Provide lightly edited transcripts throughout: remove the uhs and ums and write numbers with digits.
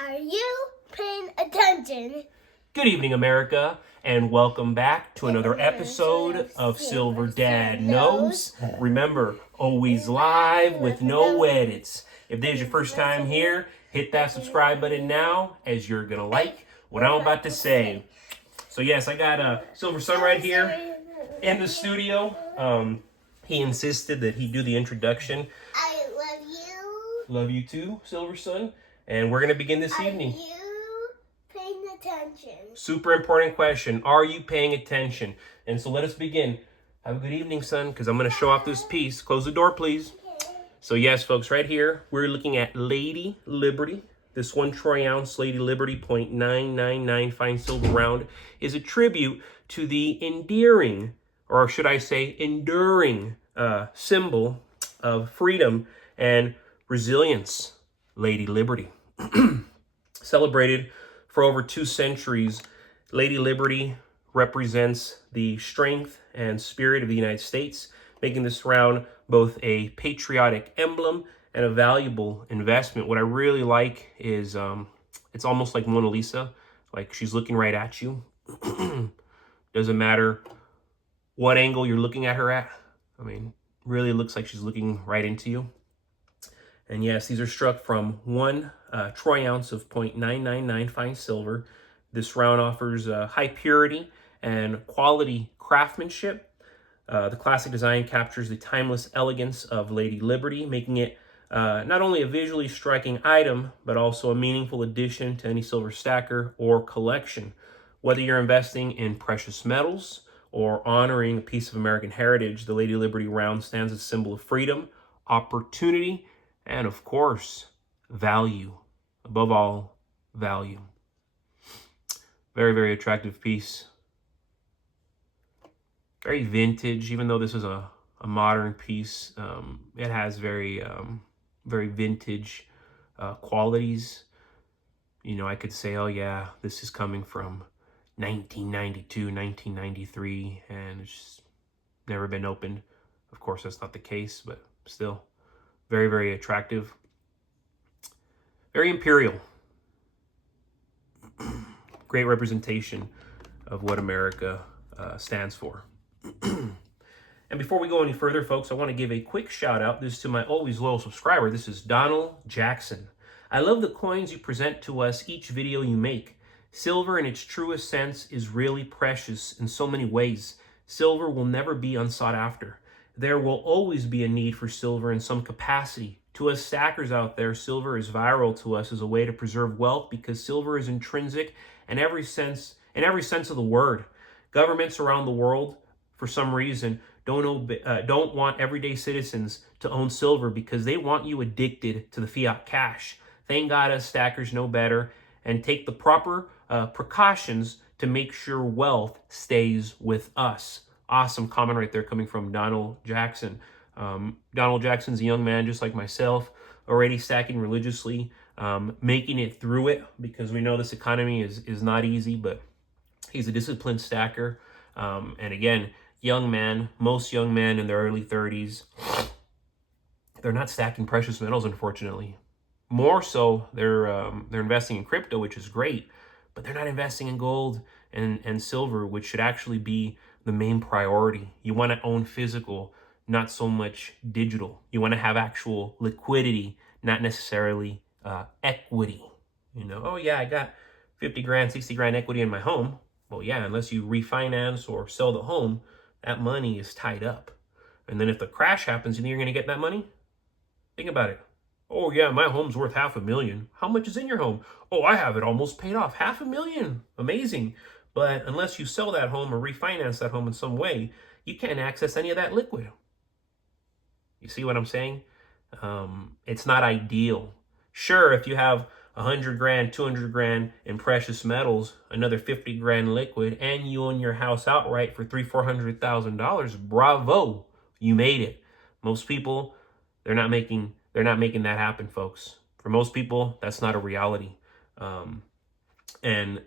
Are you paying attention? Good evening, America, and welcome back to another episode of Silver Dad Knows. Remember, always live with no edits. If this is your first time here, hit that subscribe button now, as you're going to like what I'm about to say. So yes, I got Silver Sun right here in the studio. He insisted that he do the introduction. I love you. Love you too, Silver Sun. And we're going to begin this evening. Are you paying attention? Super important question. Are you paying attention? And so let us begin. Have a good evening, son, because I'm going to show off this piece. Close the door, please. Okay. So yes, folks, right here, we're looking at Lady Liberty. This 1 troy ounce Lady Liberty 0.999 fine silver round is a tribute to the endearing, or should I say enduring, symbol of freedom and resilience, Lady Liberty. Celebrated for over 2 centuries, Lady Liberty represents the strength and spirit of the United States, making this round both a patriotic emblem and a valuable investment. What I really like is it's almost like Mona Lisa, like she's looking right at you. Doesn't matter what angle you're looking at her at. I mean, really looks like she's looking right into you. And yes, these are struck from 1 troy ounce of 0.999 fine silver. This round offers high purity and quality craftsmanship. The classic design captures the timeless elegance of Lady Liberty, making it not only a visually striking item, but also a meaningful addition to any silver stacker or collection. Whether you're investing in precious metals or honoring a piece of American heritage, the Lady Liberty round stands as a symbol of freedom, opportunity, and of course, value. Above all, value. Very, very attractive piece. Very vintage, even though this is a modern piece. It has very vintage qualities. You know, I could say, oh yeah, this is coming from 1992, 1993, and it's just never been opened. Of course, that's not the case, but still. Very, very attractive. Very imperial. Great representation of what America stands for. And before we go any further, folks, I want to give a quick shout out. This is to my always loyal subscriber. This is Donald Jackson. I love the coins you present to us each video you make. Silver in its truest sense is really precious in so many ways. Silver will never be unsought after. There will always be a need for silver in some capacity. To us stackers out there, silver is viral to us as a way to preserve wealth because silver is intrinsic in every sense of the word. Governments around the world, for some reason, don't want everyday citizens to own silver because they want you addicted to the fiat cash. Thank God us stackers know better and take the proper precautions to make sure wealth stays with us. Awesome comment right there coming from Donald Jackson. Donald Jackson's a young man just like myself, already stacking religiously, making it through it because we know this economy is not easy, but he's a disciplined stacker. And again, young man, most young men in their early 30s, they're not stacking precious metals, unfortunately. More so, they're investing in crypto, which is great, but they're not investing in gold and silver, which should actually be the main priority. You want to own physical, not so much digital. You want to have actual liquidity, not necessarily equity. You know, oh yeah, I got 50 grand, 60 grand equity in my home. Well, yeah, unless you refinance or sell the home, that money is tied up. And then if the crash happens, you think you're going to get that money? Think about it. Oh yeah, my home's worth $500,000. How much is in your home? Oh, I have it almost paid off. $500,000. Amazing. But unless you sell that home or refinance that home in some way, you can't access any of that liquid. You see what I'm saying? It's not ideal. Sure, if you have 100 grand, 200 grand in precious metals, another 50 grand liquid, and you own your house outright for $300,000-$400,000, bravo, you made it. Most people, they're not making that happen, folks. For most people, that's not a reality. And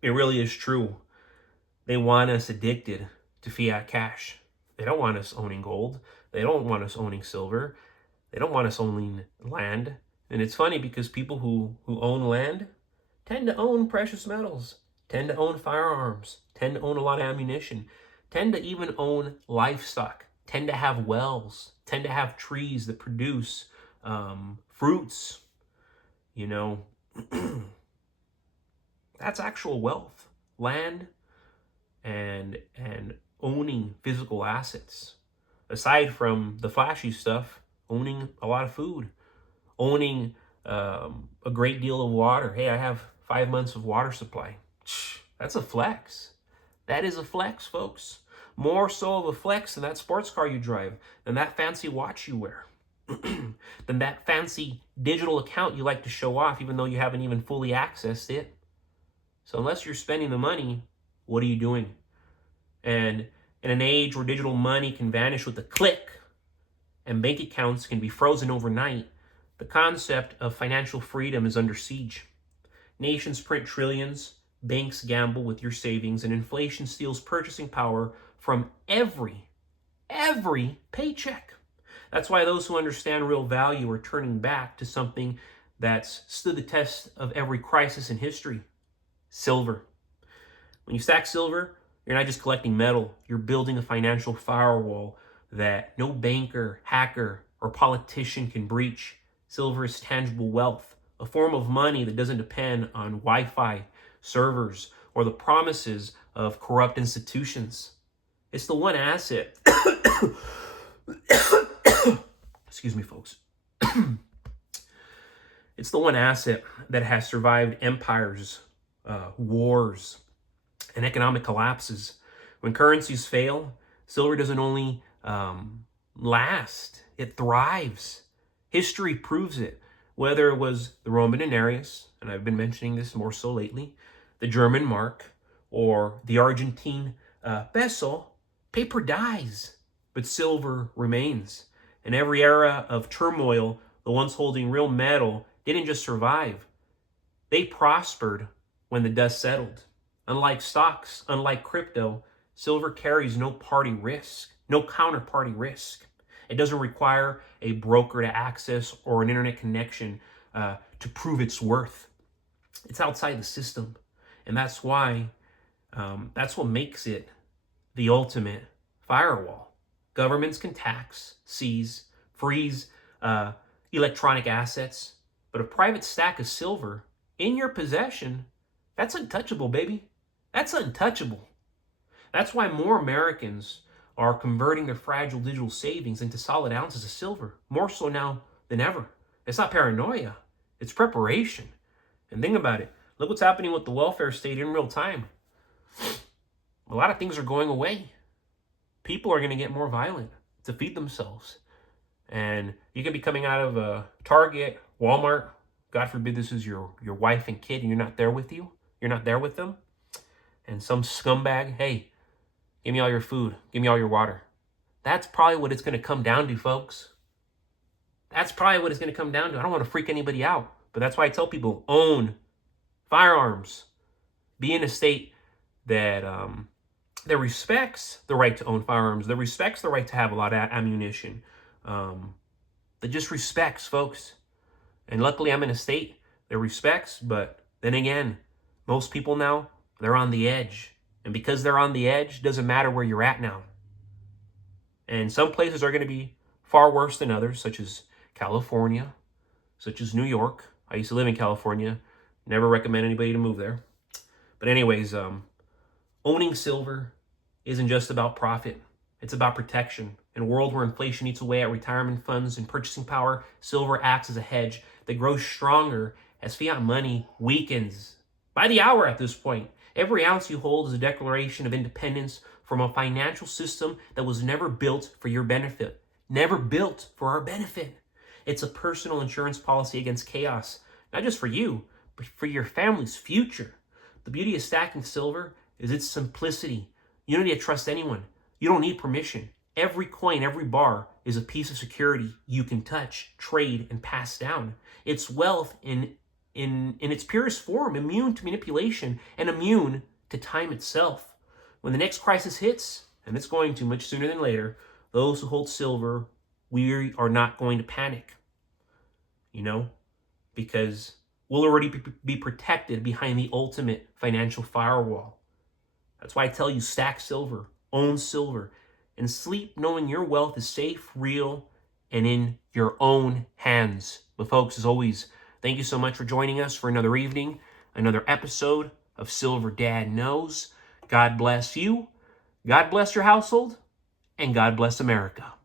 it really is true. They want us addicted to fiat cash. They don't want us owning gold. They don't want us owning silver. They don't want us owning land. And it's funny because people who own land tend to own precious metals, tend to own firearms, tend to own a lot of ammunition, tend to even own livestock, tend to have wells, tend to have trees that produce fruits. You know, that's actual wealth, land and owning physical assets. Aside from the flashy stuff, owning a lot of food, owning a great deal of water. Hey, I have 5 months of water supply. That's a flex. That is a flex, folks. More so of a flex than that sports car you drive, than that fancy watch you wear, than that fancy digital account you like to show off even though you haven't even fully accessed it. So unless you're spending the money, what are you doing? And in an age where digital money can vanish with a click and bank accounts can be frozen overnight, the concept of financial freedom is under siege. Nations print trillions, banks gamble with your savings, and inflation steals purchasing power from every paycheck. That's why those who understand real value are turning back to something that's stood the test of every crisis in history: silver. When you stack silver, you're not just collecting metal, you're building a financial firewall that no banker, hacker, or politician can breach. Silver is tangible wealth, a form of money that doesn't depend on Wi-Fi, servers, or the promises of corrupt institutions. It's the one asset. Excuse me, folks. It's the one asset that has survived empires, wars, and economic collapses. When currencies fail, silver doesn't only last, it thrives. History proves it. Whether it was the Roman denarius, and I've been mentioning this more so lately, the German mark, or the Argentine peso, paper dies, but silver remains. In every era of turmoil, the ones holding real metal didn't just survive, they prospered when the dust settled. Unlike stocks, unlike crypto, silver carries no party risk, no counterparty risk. It doesn't require a broker to access or an internet connection to prove its worth. It's outside the system. And that's why, that's what makes it the ultimate firewall. Governments can tax, seize, freeze electronic assets, but a private stack of silver in your possession, that's untouchable, baby. That's untouchable. That's why more Americans are converting their fragile digital savings into solid ounces of silver, more so now than ever. It's not paranoia, it's preparation. And think about it. Look what's happening with the welfare state in real time. A lot of things are going away. People are going to get more violent to feed themselves. And you can be coming out of Target, Walmart. God forbid this is your wife and kid and you're not there with you. You're not there with them. And some scumbag, hey, give me all your food. Give me all your water. That's probably what it's going to come down to, folks. That's probably what it's going to come down to. I don't want to freak anybody out. But that's why I tell people, own firearms. Be in a state that that respects the right to own firearms, that respects the right to have a lot of ammunition, that just respects, folks. And luckily I'm in a state that respects, but then again, most people now, they're on the edge. And because they're on the edge, doesn't matter where you're at now. And some places are going to be far worse than others, such as California, such as New York. I used to live in California. Never recommend anybody to move there. But anyways, owning silver isn't just about profit. It's about protection. In a world where inflation eats away at retirement funds and purchasing power, silver acts as a hedge that grows stronger as fiat money weakens. By the hour at this point, every ounce you hold is a declaration of independence from a financial system that was never built for your benefit, never built for our benefit. It's a personal insurance policy against chaos, not just for you, but for your family's future. The beauty of stacking silver is its simplicity. You don't need to trust anyone. You don't need permission. Every coin, every bar is a piece of security you can touch, trade, and pass down. It's wealth in its purest form, immune to manipulation and immune to time itself. When the next crisis hits, and it's going to much sooner than later, those who hold silver, we are not going to panic. You know, because we'll already be protected behind the ultimate financial firewall. That's why I tell you, stack silver, own silver, and sleep knowing your wealth is safe, real, and in your own hands. But folks, as always, thank you so much for joining us for another evening, another episode of Silver Dad Knows. God bless you, God bless your household, and God bless America.